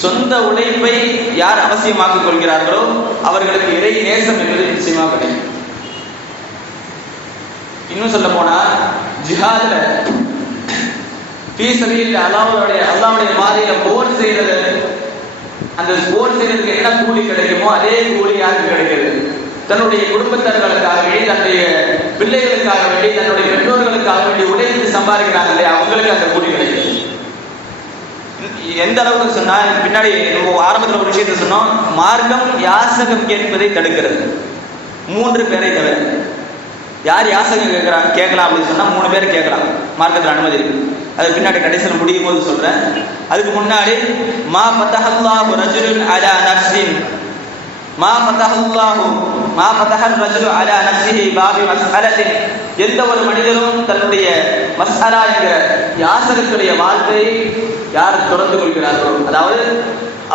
சொந்த உழைப்பை யார் அவசியமாக்கிக் கொள்கிறார்களோ அவர்களுக்கு இறை நேசம் என்பது நிச்சயமாக கிடைக்கும். இன்னும் சொல்ல போனா, ஜிஹாதுல அல்லாஹ்வுடைய பாதையில போர் செய்யறது, அந்த போர் செய்யறதுக்கு என்ன கூலி கிடைக்குமோ அதே கூலி யாருக்கு கிடைக்கிறது? தன்னுடைய குடும்பத்தார்களுக்காக வேண்டி, தன்னுடைய பிள்ளைகளுக்காக வேண்டி, தன்னுடைய பெற்றோர்களுக்காக வேண்டி உழைத்து சம்பாதிக்கிறாங்க இல்லையா, அவங்களுக்கு அந்த கூலி கிடைக்கிறது. எந்த அளவுக்கு சொன்னா, பின்னாடி ஆரம்பத்தில் ஒரு விஷயத்தை சொன்னோம், மார்க்கம் யாசகம் கேட்பதை தடுக்கிறது. 3 பேரை தவிர யார் யாசகம் கேட்கலாம் அப்படின்னு சொன்னா 3 பேர் கேட்கலாம், மார்க்கத்தில் அனுமதி இருக்கு. அது பின்னாடி கடைசியில் முடியும் போது சொல்றேன். அதுக்கு முன்னாடி மா ஃபதஹல்லாஹு ரஜுலுன் அலா நஃப்ஸின், மா ஃபதஹர் ரஜுலு அலா நஃப்ஸிஹி பாபி மஸ்அலத்தின், எந்த ஒரு மனிதரும் தன்னுடைய மஸ்அலா என்கிற யாசகத்துடைய வாழ்க்கையை யார் தொடர்ந்து கொள்கிறார்களோ, அதாவது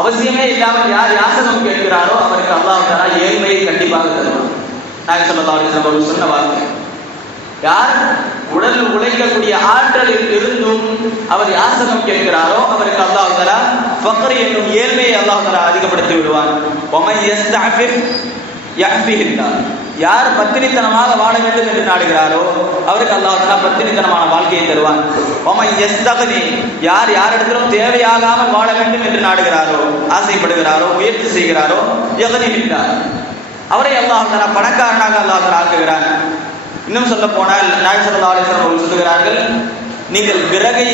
அவசியமே இல்லாமல் யார் யாசகம் கேட்கிறாரோ அவருக்கு அல்லாஹ் தஆலா ஏழ்மையை கண்டிப்பாக தருவார். நாயகம் ஸல்லல்லாஹு அலைஹி வஸல்லம் அவர்கள் சொன்ன வார்த்தை. யார் உடல் உழைக்கக்கூடிய ஆற்றலில் இருந்தும் அவர் யாசகம் கேட்கிறாரோ அவருக்கு அல்லாஹ் தஆலா ஃபக்ர் என்னும் ஏழ்மையை அல்லாஹ் தஆலா அதிகப்படுத்தி விடுவான். வமன் யஸ்தஅஃபிஃப் யஅஃபிஹில்லாஹ், யார் பத்தினித்தனமாக வாழ வேண்டும் என்று நாடுகிறாரோ அவருக்கு அல்லாஹ் தஆலா பத்தினித்தனமான வாழ்க்கையை தருவான். வமன் யஸ்தக்னி, யார் யாரிடத்திலும் தேவையாகாமல் வாழ வேண்டும் என்று நாடுகிறாரோ, ஆசைப்படுகிறாரோ, முயற்சி செய்கிறாரோ, யக்னிஹில்லாஹ், அவரை அல்லாஹ் தஆலா பணக்காரனாக அல்லாஹ் தஆலா ஆக்குகிறான். இன்னும் சொல்ல போனால் நாயகம் ஸல்லல்லாஹு அலைஹி வஸல்லம் அவர்கள் சொல்லுகிறார்கள், நீங்கள் விறகை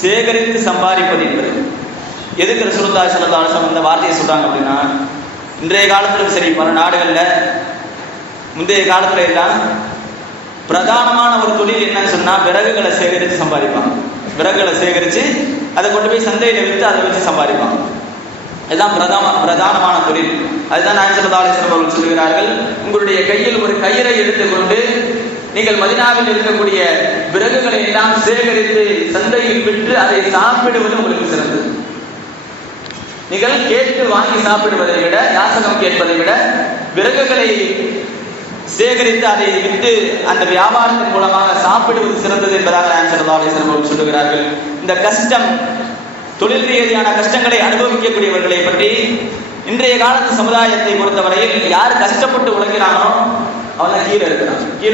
சேகரித்து சம்பாதிப்பது என்பது எதுக்கு ரசூலுல்லாஹி ஸல்லல்லாஹு அலைஹி வஸல்லம் இந்த வார்த்தையை சொல்றாங்க அப்படின்னா, இன்றைய காலத்திலும் சரி பல நாடுகளில் முந்தைய காலத்துல எல்லாம் பிரதானமான ஒரு தொழில் என்னன்னு சொன்னா விறகுகளை சேகரித்து சம்பாதிப்பாங்க. விறகுகளை சேகரித்து அதை கொண்டு போய் சந்தையில் விற்று அதை வச்சு சம்பாதிப்பாங்க. இதுதான் பிரதானமான தொழில். அதுதான் நாயகம் ஸல்லல்லாஹு அலைஹி வஸல்லம் அவர்கள் சொல்கிறார்கள், உங்களுடைய கையில் ஒரு கயிறை எடுத்துக்கொண்டு நீங்கள் மதீனாவில் இருக்கக்கூடிய விறகுகளை எல்லாம் சேகரித்து சந்தையில் விற்று அதை சாப்பிடுவது உங்களுக்கு சிறந்தது. நீங்கள் கேட்டு வாங்கி சாப்பிடுவதை விட, யாசகம் கேட்பதை விட விறகுகளை சேகரித்து அதை விற்று அந்த வியாபாரத்தின் மூலமாக சாப்பிடுவது சிறந்தது என்பதாக நாயகம் ஸல்லல்லாஹு அலைஹி வஸல்லம் அவர்கள் சொல்லுகிறார்கள். இந்த கஷ்டம், தொழில் ரீதியான கஷ்டங்களை அனுபவிக்கக்கூடியவர்களை பற்றி இன்றைய காலத்து சமுதாயத்தை பொறுத்தவரையில் யார் கஷ்டப்பட்டு உழைக்கிறானோ அவன் தான் கீழே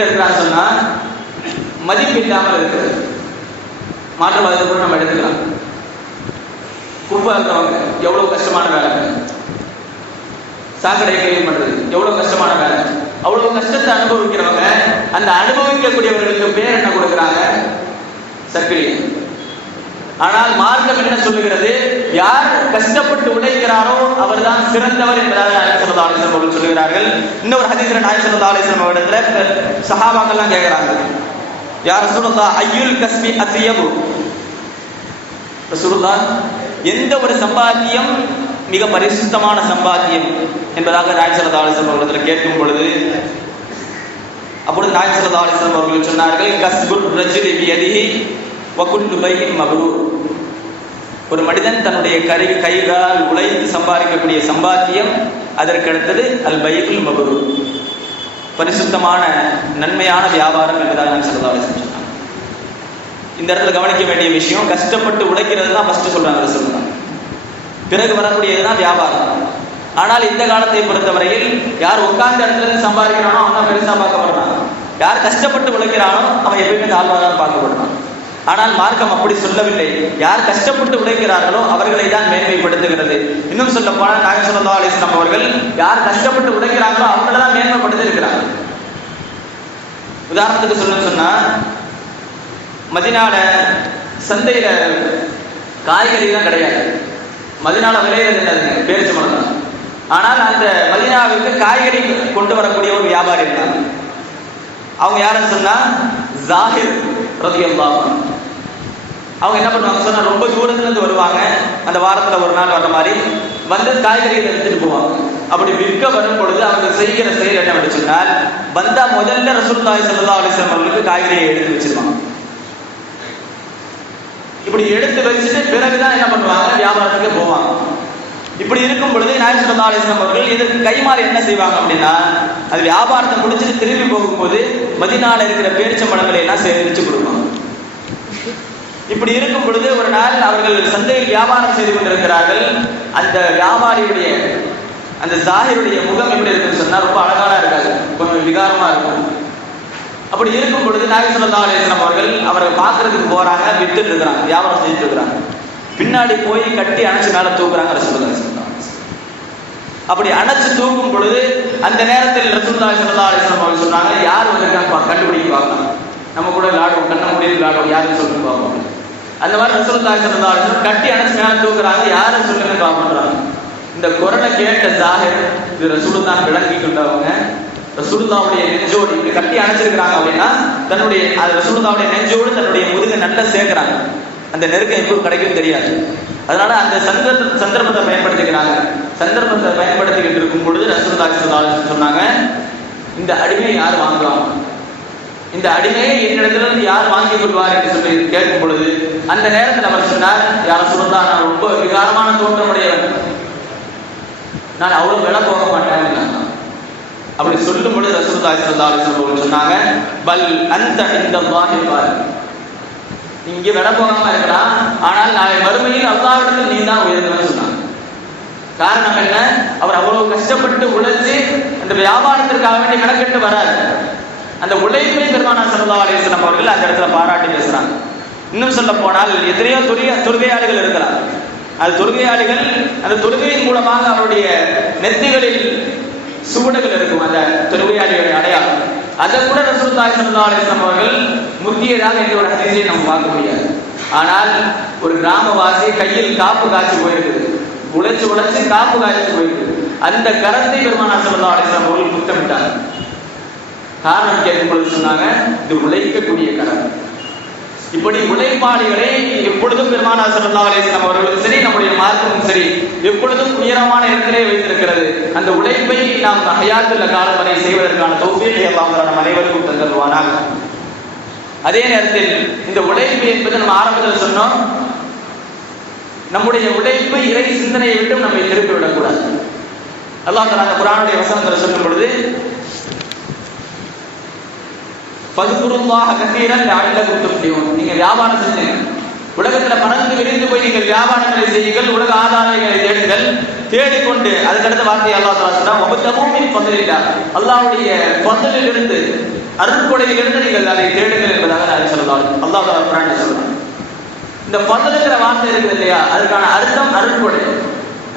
இருக்கிறான்னு சொன்னா மதிப்பு இல்லாமல் இருக்கிறது. மாற்றவாதத்தை கூட நம்ம எடுத்துக்கலாம். குப்பை இருக்கிறவங்க எவ்வளவு கஷ்டமான வேலை, சாக்கடை கிளீன் பண்றது எவ்வளவு கஷ்டமான வேலை. அவ்வளவு கஷ்டத்தை அனுபவிக்கிறவங்க, அந்த அனுபவிக்கக்கூடியவர்களுக்கு பேர் என்ன கொடுக்குறாங்க? சர்க்கரை. ஆனால் மார்க்கம் என்ன சொல்லுகிறது? யார் கஷ்டப்பட்டு உழைக்கிறாரோ அவர் தான் சிறந்தவர் என்பதாக நாயகம் ஸல்லல்லாஹு அலைஹி வஸல்லம் அவர்கள் சொல்லுகிறார்கள். இன்னொரு ஹதீஸ்ல நாயகம் ஸல்லல்லாஹு அலைஹி வஸல்லம் அவர்களிடத்துல சஹாபாக்கள்லாம் கேட்கிறாங்க, யா ரசூலுல்லாஹ் அய்யுல் கஸ்பி அத்யபு, ரசூலுல்லாஹ் எந்த ஒரு சம்பாத்தியம் மிக பரிசுத்தமான சம்பாத்தியம் என்பதாக நாயகம் ஸல்லல்லாஹு அலைஹி வஸல்லம் அவர்களிடத்துல கேட்கும் பொழுது, அப்பொழுது நாயகம் ஸல்லல்லாஹு அலைஹி வஸல்லம் அவர்கள் சொன்னார்கள், கஸ்புர் ரஜுலி பியதிஹி வகுல்லு பைஇன் மப்ரூர், ஒரு மனிதன் தன்னுடைய கைகால் உழைத்து சம்பாதிக்கக்கூடிய சம்பாத்தியம், அதற்கு அடுத்தது அல் பைஉல் மப்ரூர், பரிசுத்தமான நன்மையான வியாபாரம் என்பதாக நான் ஸல்லல்லாஹு அலைஹி வஸல்லம் சொன்னாங்க. இந்த இடத்துல கவனிக்க வேண்டிய விஷயம், கஷ்டப்பட்டு உழைக்கிறது தான் ஃபர்ஸ்ட் சொல்றாங்க சொல்லுவாங்க, பிறகு வரக்கூடியதுதான் வியாபாரம். ஆனால் இந்த காலத்தை பொறுத்தவரையில் யார் உட்கார்ந்த இடத்துல இருந்து சம்பாதிக்கிறானோ அவன் தான் பெருசா பார்க்கப்படுறான். யார் கஷ்டப்பட்டு உழைக்கிறானோ அவன் எப்பயுமே தாழ்வாக பார்க்கப்படுறான். ஆனால் மார்க்கம் அப்படி சொல்லவில்லை. யார் கஷ்டப்பட்டு உழைக்கிறார்களோ அவர்களை தான் மேன்மைப்படுத்துகிறது. இன்னும் சொல்ல போனால் நாயகம் ஸல்லல்லாஹு அலைஹி வஸல்லம் அவர்கள் யார் கஷ்டப்பட்டு உழைக்கிறாங்களோ அவங்கள தான் மேன்மைப்படுத்தி இருக்கிறாங்க. உதாரணத்துக்கு சொன்னா மதீனால சந்தையில காய்கறி தான் கிடையாது. மதீனால விளையிறது என்னதுங்க? பேரிச்சம்பழம் தான். ஆனால் அந்த மதீனாவுக்கு காய்கறி கொண்டு வரக்கூடிய ஒரு வியாபாரி இருந்தாங்க. அவங்க யாருன்னு சொன்னா ஜாஹிர் ரலியல்லாஹு அன்ஹு. அவங்க என்ன பண்ணுவாங்க சொன்னா, ரொம்ப தூரத்துல இருந்து வருவாங்க. அந்த வாரத்துல ஒரு நாள் வர்ற மாதிரி வந்து காய்கறிகளை எடுத்துட்டு போவாங்க. அப்படி விற்க வரும் பொழுது அவங்க செய்கிற செயல் என்ன அப்படின்னு சொன்னால், வந்தா முதல்ல ரசூலுல்லாஹி ஸல்லல்லாஹு அலைஹி வஸல்லம் அவர்களுக்கு காய்கறியை எடுத்து வச்சிருவாங்க. இப்படி எடுத்து வச்சுட்டு பிறகுதான் என்ன பண்ணுவாங்க, வியாபாரத்துக்கு போவாங்க. இப்படி இருக்கும் பொழுது நாயகம் ஸல்லல்லாஹு அலைஹி வஸல்லம் அவர்கள் இதற்கு கைமாறி என்ன செய்வாங்க அப்படின்னா, அது வியாபாரத்தை முடிச்சுட்டு திரும்பி போகும்போது மதீனால இருக்கிற பேரிச்சம்பழங்களை எல்லாம் சேகரிச்சு கொடுப்பாங்க. இப்படி இருக்கும் பொழுது ஒரு நாள் அவர்கள் சந்தையில் வியாபாரம் செய்து கொண்டிருக்கிறார்கள். அந்த வியாபாரியுடைய அந்த ஜாஹிருடைய முகம் எப்படி இருக்குன்னு சொன்னா ரொம்ப அழகான இருக்காது, கொஞ்சம் விகாரமா இருக்கும். அப்படி இருக்கும் பொழுது நாயகம் ஸல்லல்லாஹு அலைஹி வஸல்லம் அவர்கள் அவரை பார்க்கறதுக்கு போறாங்க, வித்துட்டு இருக்கிறாங்க, வியாபாரம் செஞ்சுட்டு இருக்கிறாங்க. பின்னாடி போய் கட்டி அணைச்சு மேல தூக்குறாங்க ரசூலுல்லாஹி ஸல்லல்லாஹு அலைஹி வஸல்லம். அப்படி அணைச்சு தூக்கும் பொழுது அந்த நேரத்தில் ரசூலுல்லாஹி ஸல்லல்லாஹு அலைஹி வஸல்லம் அவர்கள் சொன்னாங்க, யார் வந்திருக்காங்க கண்டுபிடிக்க பார்க்கலாம், நம்ம கூட விளையாடுவோம், கண்ண முடியும் விளையாடுவோம், யாருன்னு சொல்லுங்க பார்ப்போம். அந்த மாதிரி ரசூலுல்லாஹி ஸல்லல்லாஹு அலைஹி வஸல்லம் கட்டி அணைச்சு மேல தூக்குறாங்க, யாருன்னு சொல்லுங்க பார்ப்போம்ன்றாங்க. இந்த குரலை கேட்ட ஜாஹிர் இது ரசூலுல்லாஹ் விளங்கி கொண்டவங்க, ரசூலுல்லாஹ்வுடைய நெஞ்சோடு இப்படி கட்டி அணைச்சிருக்கிறாங்க அப்படின்னா தன்னுடைய ரசூலுல்லாஹ்வுடைய நெஞ்சோடு தன்னுடைய முதுகை நல்லா சேர்க்கிறாங்க. அந்த நெருக்கம் எப்போ கிடைக்கும் தெரியாது. அதனால அந்த சந்தர்ப்பத்தை பயன்படுத்திக்கிறாங்க. சந்தர்ப்பத்தை பயன்படுத்திக்கிட்டு இருக்கும் பொழுது ரசூலுல்லாஹி ஸல்லல்லாஹு அலைஹி வஸல்லம் சொன்னாங்க, இந்த அடிமையை யார் வாங்குவாங்க, இந்த அடிமையை என்னிடத்திலிருந்து யார் வாங்கிக் கொள்வார் என்று சொல்லி கேட்கும் பொழுது அந்த நேரத்தில் அவர் சொன்னார், யார் சொல்லலாம், நான் ரொம்ப விகாரமான தோற்றமுடையவன், நான் அவ்வளவு விலை போக மாட்டேன். அப்படி சொல்லும் பொழுது ரசூலுல்லாஹி ஸல்லல்லாஹு அலைஹி வஸல்லம் சொன்னாங்க, பல் அன்த இன்தல்லாஹி பாரிக், இங்கே விலை போகாம இருக்கலாம், ஆனால் நாளை மறுமையில் அல்லாஹ்விடத்தில் நீ தான் உயர்ந்தவன் சொன்னாங்க. காரணம் என்ன, அவர் அவ்வளவு கஷ்டப்பட்டு உழைச்சு அந்த வியாபாரத்திற்காக வேண்டி மெனக்கெட்டு வராது. அந்த உழைப்பை பெருமானார் ஸல்லல்லாஹு அலைஹி வஸல்லம் அவர்கள் அந்த இடத்துல பாராட்டி பேசுறாங்க. இன்னும் சொல்ல போனால் எத்தனையோ தொழுகையாளிகள் இருக்கிறார். அது தொழுகையாளிகள் அந்த தொழுகையின் மூலமாக அவருடைய நெத்திகளில் சுவடுகள் இருக்கும், அந்த தொழுகையாளிகளுடைய அடையாளம். அதை கூட ரசூலுல்லாஹி ஸல்லல்லாஹு அலைஹி வஸல்லம் அவர்கள் முத்தியதாக என்ற ஒரு ஹதீஸை நம்ம பார்க்க முடியாது. ஆனால் ஒரு கிராமவாசி கையில் காப்பு காய்ச்சி போயிருக்குது, உழைச்சு காப்பு காய்ச்சி போயிருக்குது. அந்த கரத்தை பெருமானார் ஸல்லல்லாஹு அலைஹி வஸல்லம் அவர்கள் முத்தமிட்டாங்க. காரணம் கேட்கும் பொழுது சொன்னாங்க, இது உழைக்கக்கூடிய கரம். இப்படி உழைப்பாளிகளை எப்பொழுதும் பெருமானார் ஸல்லல்லாஹு அலைஹி வஸல்லம் அவர்களும் சரி, நம்முடைய மார்க்கமும் சரி, எப்பொழுதும் உயரமான இடத்திலே வைத்திருக்கிறது. அந்த உழைப்பை நாம் ஹயாத்துள்ள காலம் வரை செய்வதற்கான தௌஃபீக் அல்லாஹ் நம் அனைவருக்கும் தந்தருவானாக. அதே நேரத்தில் இந்த உழைப்பு என்பது நம்ம ஆரம்பத்தில் சொன்னோம், நம்முடைய உழைப்பு இறை சிந்தனையை விட்டு நம்மை திருப்பி விடக்கூடாது. அல்லாஹ் தஆலா அந்த குர்ஆனுடைய வசனங்களை சொல்லும் பொழுது, ஃபஸ்குருல்லாஹ கஸீரன் லஅல்லகும் துஃப்லிஹூன், நீங்க வியாபாரம் செய்யுங்க, உலகத்துல பறந்து விரிந்து போய் நீங்கள் வியாபாரங்களை செய்யுங்கள், உலக ஆதாரங்களை தேடுங்கள், தேடிக்கொண்டு அதுக்கடுத்த வார்த்தை அல்லாஹ் தஆலா சொன்னா, வபதஹூ மின் ஃபத்லில்லாஹ், அல்லாஹ்வுடைய ஃபத்லிலிருந்து அருட்கொடையிலிருந்து நீங்கள் அதை தேடுங்கள் என்பதாக அல்லாஹ் தஆலா குர்ஆனில் சொல்றான். இந்த ஃபத்லுங்கிற வார்த்தை இருக்குது இல்லையா, அதுக்கான அர்த்தம் அருட்கொடை.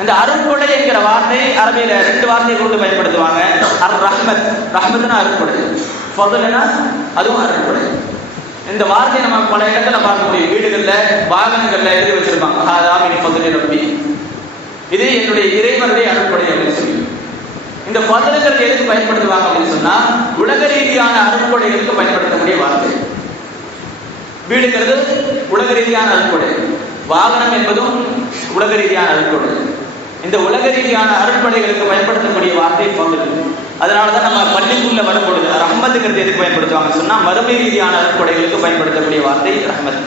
அந்த அருட்கொடை என்கிற வார்த்தை அரபியில ரெண்டு வார்த்தையை கொண்டு பயன்படுத்துவாங்க. அர் ரஹ்மத், ரஹ்மத்னா அருட்கொடை, ஃபத்லுனா அதுவும் அருட்கொடை. இந்த வார்த்தையை நம்ம பல இடத்துல பார்க்க முடியும். வீடுகள்ல வாகனங்கள்ல எழுதி வச்சிருப்பாங்க, ஹாதா மின் ஃபத்லி ரப்பி, இது என்னுடைய இறைவனுடைய அருட்கொடை அப்படின்னு சொல்லி. இந்த ஃபத்லுங்கிறது எதுக்கு பயன்படுத்துவாங்க அப்படின்னு சொன்னா, உலக ரீதியான அருட்கொடைகளுக்கு பயன்படுத்தக்கூடிய வார்த்தை. வீடுங்கிறது உலக ரீதியான அருட்கொடை, வாகனம் என்பதும் உலக ரீதியான அருட்கொடை. இந்த உலக ரீதியான அருட்கொடைகளுக்கு பயன்படுத்தக்கூடிய வார்த்தை ஃபத்ல். அதனாலதான் நம்ம பள்ளிக்குள்ள வரும் பொழுது ரஹ்மத்துங்கிறது எதுக்கு பயன்படுத்துவாங்க சொன்னா, மறுமை ரீதியான அருட்கொடைகளுக்கு பயன்படுத்தக்கூடிய வார்த்தை ரஹ்மத்.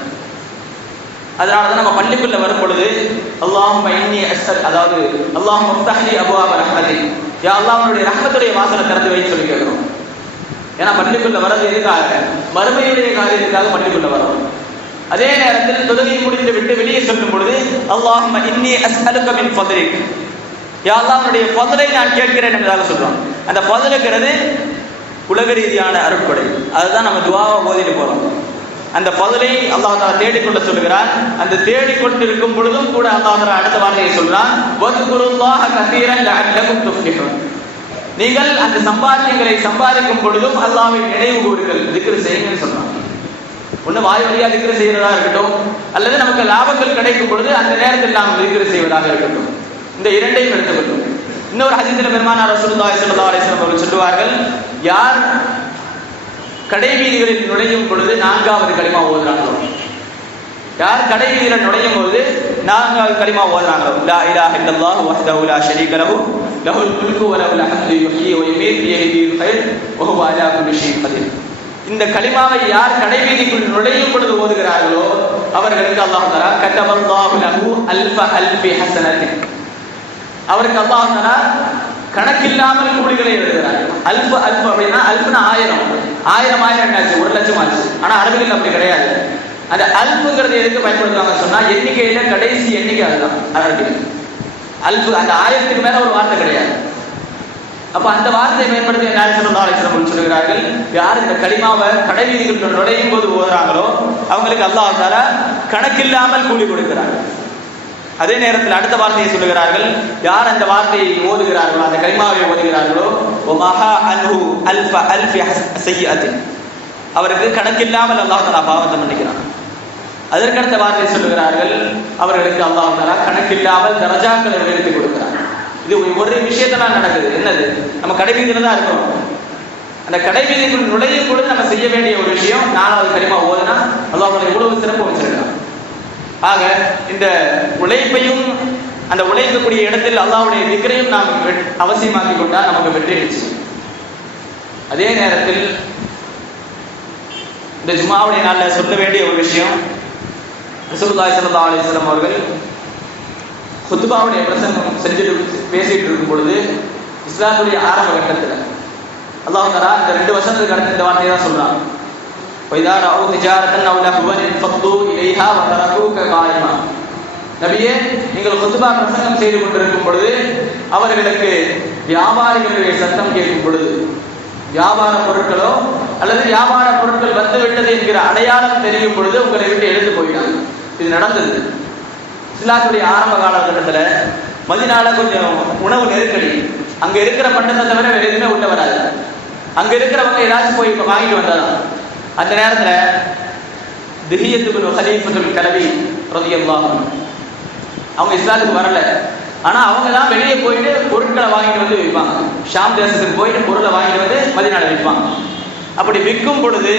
அதனாலதான் நம்ம பள்ளிக்குள்ள வரும் பொழுது அல்லாஹும்ம இன்னி அஸ்அல், அதாவது அல்லாஹும்ம ஃப்தஹ்லி அப்வாப ரஹ்மத்திக், யா அல்லாஹ் உன்னுடைய ரஹ்மத்துடைய வாசலை திறந்து வைன்னு சொல்லி கேட்கிறோம். ஏன்னா பள்ளிக்குள்ள வர்றது எதுக்காக, மறுமையுடைய காரியத்துக்காக பள்ளிக்குள்ள வரோம். அதே நேரத்தில் தொழுகை முடிந்து விட்டு வெளியே சொல்லும் பொழுது அல்லாஹும்ம இன்னி அஸ்அலுக மின் ஃபத்லிக், யா அல்லாஹ் உன்னுடைய ஃபத்லை நான் கேட்கிறேன் என்பதாக சொல்றோம். அந்த ஃபத்லுங்கிறது உலக ரீதியான அருட்கொடை. அதுதான் நம்ம துஆவா ஓதிட்டு போறோம். அந்த பதிலை அல்லாஹ் தஆலா தேடிக்கொள்ள சொல்கிறான். அந்த தேடிக்கொண்டிருக்கும் பொழுதும் கூட அல்லாஹ் தஆலா அடுத்த வார்த்தையை சொல்றான், வத்குருல்லாஹ கஸீரன் லஅல்லகும் துஃப்லிஹூன். நீங்கள் அந்த சம்பாத்தியங்களை சம்பாதிக்கும் பொழுதும் அல்லாஹ்வை நினைவு கூறுங்கள், திக்ர் செய்யுங்கன்னு சொல்றான். ஒண்ணு வாய் வழியா திக்ர் செய்யறதா இருக்கட்டும், அல்லது நமக்கு லாபங்கள் கிடைக்கும் பொழுது அந்த நேரத்தில் நாம் திக்ர் செய்வதாக இருக்கட்டும். இந்த இரண்டையும் எடுத்துக்கொள்ளும். இன்னொரு ஹதீஸில் பெருமானார் ரசூலுல்லாஹி ஸல்லல்லாஹு அலைஹி வஸல்லம் அவர்கள் சொல்லுவார்கள், யார் கடை வீதிகளில் நுழையும் பொழுது 4வது கலிமா ஓதுறாங்களோ, யார் கடை வீதியில் நுழையும் பொழுது 4வது கலிமா ஓதுறாங்களோ, லா இலாஹ இல்லல்லாஹு வஹ்தஹு லா ஷரீக லஹு லஹுல் முல்கு வ லஹுல் ஹம்து யுஹ்யி வ யுமீத் பியதிஹில் கைர் வ ஹுவ அலா குல்லி ஷைஇன் கதீர். இந்த கலிமாவை யார் கடை வீதிக்குள் நுழையும் பொழுது ஓதுகிறார்களோ அவர்களுக்கு அல்லாஹ் தஆலா கதபல்லாஹு லஹு அல்ஃபி ஹஸனத்தின், அவருக்கு அல்லாஹ் தஆலா கணக்கில்லாமல் கூலிகளை எழுதுகிறார். அல்ஃப் அப்படின்னா அல்ஃப்னா 1000 என்னாச்சு 1,00,000 ஆச்சு. ஆனா அரபிகள் அப்படி கிடையாது. அந்த அல்ஃப்ங்கிறது எதுக்கு பயன்படுத்துவாங்க சொன்னா எண்ணிக்கையில கடைசி எண்ணிக்கை அதுதான் அரபிகள். அல்ஃப் அந்த 1000க்கு மேல ஒரு வார்த்தை கிடையாது. அப்ப அந்த வார்த்தையை பயன்படுத்தி நபி ஸல்லல்லாஹு அலைஹி வஸல்லம் சொல்கிறார்கள், யார் இந்த கலிமாவை கடை வீதிக்குள் நுழையும் போது ஓதுறாங்களோ அவங்களுக்கு அல்லாஹ் தஆலா கணக்கில்லாமல் கூலி கொடுக்கிறார். அதே நேரத்தில் அடுத்த வார்த்தையை சொல்லுகிறார்கள், யார் அந்த வார்த்தையை ஓதுகிறார்களோ அந்த கலிமாவை ஓதுகிறார்களோ வமஹா அன்ஹு அல்ஃபி ஸய்யிஅத்தின், அவருக்கு கணக்கில்லாமல் அல்லாஹ் தஆலா பாவத்தை மன்னிக்கிறான். அதற்கடுத்த வார்த்தையை சொல்லுகிறார்கள், அவர்களுக்கு அல்லாஹ் தஆலா கணக்கில்லாமல் தரஜாக்களை உயர்த்தி கொடுக்கிறார். இது ஒரு விஷயத்துல நடக்குது. என்னது? நம்ம கடைவீதியில தான் இருக்கிறோம். அந்த கடைவீதிக்குள் நுழையும் பொழுது நம்ம செய்ய வேண்டிய ஒரு விஷயம் 4வது கலிமா ஓதுனா அல்லாஹ் எவ்வளவு சிறப்பு வச்சிருக்கான். ஆக இந்த உழைப்பையும் அந்த உழைக்கக்கூடிய இடத்தில் அல்லாஹ்வுடைய திக்ரையும் நாம் அவசியமாக்கி கொண்டால் நமக்கு வெற்றி நிச்சயம். அதே நேரத்தில் இந்த ஜும்ஆவுடைய நாளில் சொல்ல வேண்டிய ஒரு விஷயம், ரசூலுல்லாஹி ஸல்லல்லாஹு அலைஹி வஸல்லம் அவர்கள் குத்பாவுடைய பிரசங்கம் செஞ்சுட்டு பேசிட்டு இருக்கும் பொழுது இஸ்லாத்துடைய ஆரம்ப கட்டத்தில் அல்லாஹ் தஆலா இந்த 2 வருஷத்துக்கு அடுத்து இந்த வார்த்தையை தான் சொல்றான், وَإِذَا رَأَوْا تِجَارَةً أَوْ لَهْوًا انفَضُّوا إِلَيْهَا وَتَرَكُوكَ قَائِمًا. நபியே, நீங்கள் குத்பா பிரசங்கம் செய்து கொண்டிருக்கும் பொழுது அவர்களுக்கு வியாபாரிகளுடைய சத்தம் கேட்கும் பொழுது, வியாபார பொருட்களோ அல்லது வியாபார பொருட்கள் வந்து விட்டது என்கிற அடையாளம் தெரியும் பொழுது உங்களை விட்டு எழுந்து போயிட்டாங்க. இது நடந்தது இஸ்லாத்துடைய ஆரம்ப காலகட்டத்தில். மதீனால கொஞ்சம் உணவு நெருக்கடி, அங்க இருக்கிற பண்டத்தை தவிர வேற எதுவுமே உள்ள வராது. அங்க இருக்கிறவங்க ஏதாச்சும் போய் வாங்கிட்டு வந்தாதான். அந்த நேரத்துல திஹியத் இப்னு ஹலீஃபத்துல் கலவி ரலியல்லாஹு அன்ஹு அவங்க இஸ்லாத்துக்கு வரல. ஆனா அவங்க தான் வெளியே போயிட்டு பொருட்களை வாங்கிட்டு வந்து விற்பாங்க. ஷாம் தேசத்துக்கு போயிட்டு பொருளை வாங்கிட்டு வந்து மதீனால விற்பாங்க. அப்படி விற்கும் பொழுது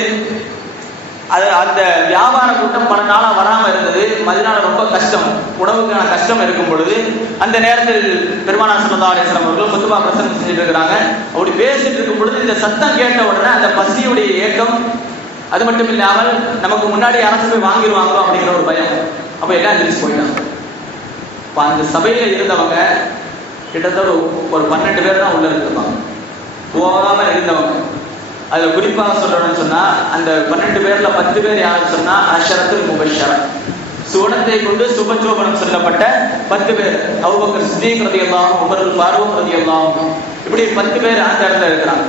அது அந்த வியாபார கூட்டம் பல நாளா வராம இருந்தது. மதீனால ரொம்ப கஷ்டம், உணவுக்கான கஷ்டம் இருக்கும் பொழுது அந்த நேரத்தில் பெருமானார் ஸல்லல்லாஹு அலைஹி வஸல்லம் அவர்கள் குத்பா பிரசங்கம் செஞ்சுட்டு இருக்கிறாங்க. அப்படி பேசிட்டு இருக்கும் பொழுது இந்த சத்தம் கேட்ட உடனே அந்த பசியுடைய ஏக்கம், அது மட்டும் இல்லாமல் நமக்கு முன்னாடி அரசு போய் வாங்கிடுவாங்களோ அப்படிங்கிற ஒரு பயம். அப்ப எல்லாம் எந்திரிச்சு போயிட்டாங்க. இப்ப அந்த சபையில இருந்தவங்க கிட்டத்தட்ட ஒரு 12 பேர் தான் உள்ள இருந்திருப்பாங்க, போகாம இருந்தவங்க. அதுல குறிப்பாக சொல்லணும்னு சொன்னா அந்த 12 பேர்ல 10 பேர் யாருன்னு சொன்னா அஷரத்துல் முபஷ்ஷரா, சுவனத்தை கொண்டு சுபஜோபனம் சொல்லப்பட்ட 10 பேர். அபூபக்கர் சித்தீக் ரலியல்லாஹு அன்ஹு, உமர் ஃபாரூக் ரலியல்லாஹு அன்ஹு, இப்படி 10 பேர் அந்த இடத்துல இருக்கிறாங்க.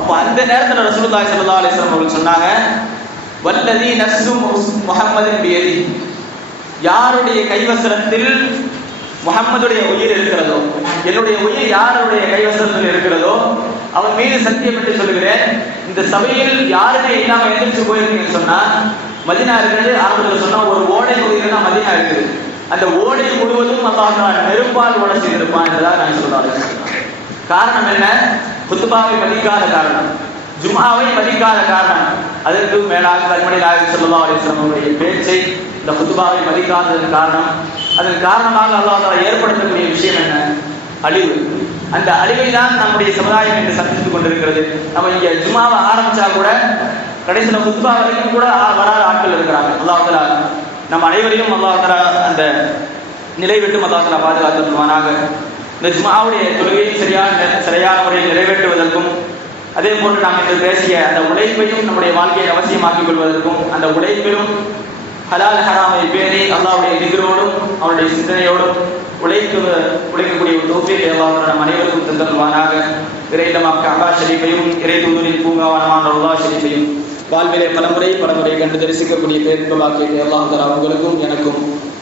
அப்ப அந்த நேரத்துல ரசூலுல்லாஹி ஸல்லல்லாஹு அலைஹி வஸல்லம் அவர்கள் சொன்னாங்க, வல்லதி நஃப்ஸு முஹம்மதின் பியதி, யாருடைய கைவசரத்தில் முஹம்மதுடைய உயிர் இருக்கிறதோ, என்னுடைய உயிர் யாருடைய கைவசரத்தில் இருக்கிறதோ அவன் மீது சத்தியம் என்று சொல்லுகிறேன், இந்த சபையில் யாருமே இல்லாம எந்திரிச்சு போயிருக்கீங்கன்னு சொன்னா, மதீனா இருக்கிறது ஆரம்பத்தில் சொன்னா ஒரு ஓடை பகுதியில் தான் மதீனா இருக்குது. அந்த ஓடை முழுவதும் அல்லாஹ் நெருப்பால் ஓட செய்திருப்பான் என்றதாக நான் சொல்றாங்க. காரணம் என்ன? குத்பாவை மதிக்காத காரணம், ஜும்ஆவை மதிக்காத காரணம். அதற்கு மேலாக கல்மணி நாயகம் ஸல்லல்லாஹு அலைஹி வஸல்லம் அவருடைய பேச்சை, இந்த குத்பாவை மதிக்காததன் காரணம், அதன் காரணமாக அல்லாஹ் தஆலா ஏற்படுத்தக்கூடிய விஷயம் என்ன? அழிவு. அந்த அழிவை தான் நம்முடைய சமுதாயம் என்று சந்தித்துக் கொண்டிருக்கிறது. நம்ம இங்க ஜும்ஆவை ஆரம்பிச்சா கூட கடைசியில குத்பா வரைக்கும் கூட வராத ஆட்கள் இருக்கிறாங்க. அல்லாஹ் தஆலா நம் அனைவரையும் அல்லாஹ் தஆலா அந்த நிலை விட்டு அல்லாஹ் தஆலா பாதுகாத்துவானாக. இந்த ஜும்ஆவுடைய தொழுகையை சரியான முறையில் நிறைவேற்றுவதற்கும், அதே போன்று நாம் இன்று பேசிய அந்த உழைப்பையும் நம்முடைய வாழ்க்கையை அவசியமாக்கிக் கொள்வதற்கும், அந்த உழைப்பிலும் ஹலால் ஹராமை பேணி அல்லாஹ்வுடைய திக்ரோடும் அவருடைய சிந்தனையோடும் உழைக்கக்கூடிய ஒரு தௌஃபீக் அல்லாஹ் நம் அனைவருக்கும் தந்தருள்வானாக. இறையில்லமாக்க அல்லாஹ் ஷரீஃபையும் இறை தூதரின் பூங்காவான அல்லாஹ் ஷரீஃபையும் வாழ்விலே பலமுறை கண்டு தரிசிக்கக்கூடிய பேரின்ப பாக்கியத்தை அல்லாஹ் தஆலா உங்களுக்கும் எனக்கும்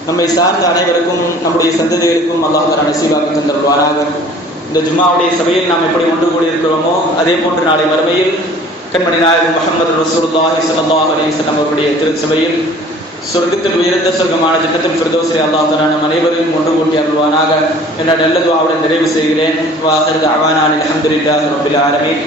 நம்மை சார்ந்த அனைவருக்கும் நம்முடைய சந்ததிகளுக்கும் அல்லாஹ் தஆலா நசீபாக்கி தந்தருள்வாராக. இந்த ஜும்மாவுடைய சபையில் நாம் எப்படி ஒன்று கூடி இருக்கிறோமோ அதே போன்று நாளை மறுமையில் கண்மணி நாயகம் முஹம்மது ரசூலுல்லாஹி ஸல்லல்லாஹு அலைஹி வஸல்லம் அவருடைய திருச்சபையில் சொர்க்கத்தில் உயர்ந்த சொர்க்கமான ஜன்னத்துல் ஃபிர்தௌஸிலே அல்லாஹ் தஆலா நம் அனைவரையும் ஒன்று கூட்டி அருள்வானாக என்ற நல்ல துஆவுடன் நிறைவு செய்கிறேன். வாஹிரு தஅவானா அல்ஹம்துலில்லாஹி ரப்பில் ஆலமீன்.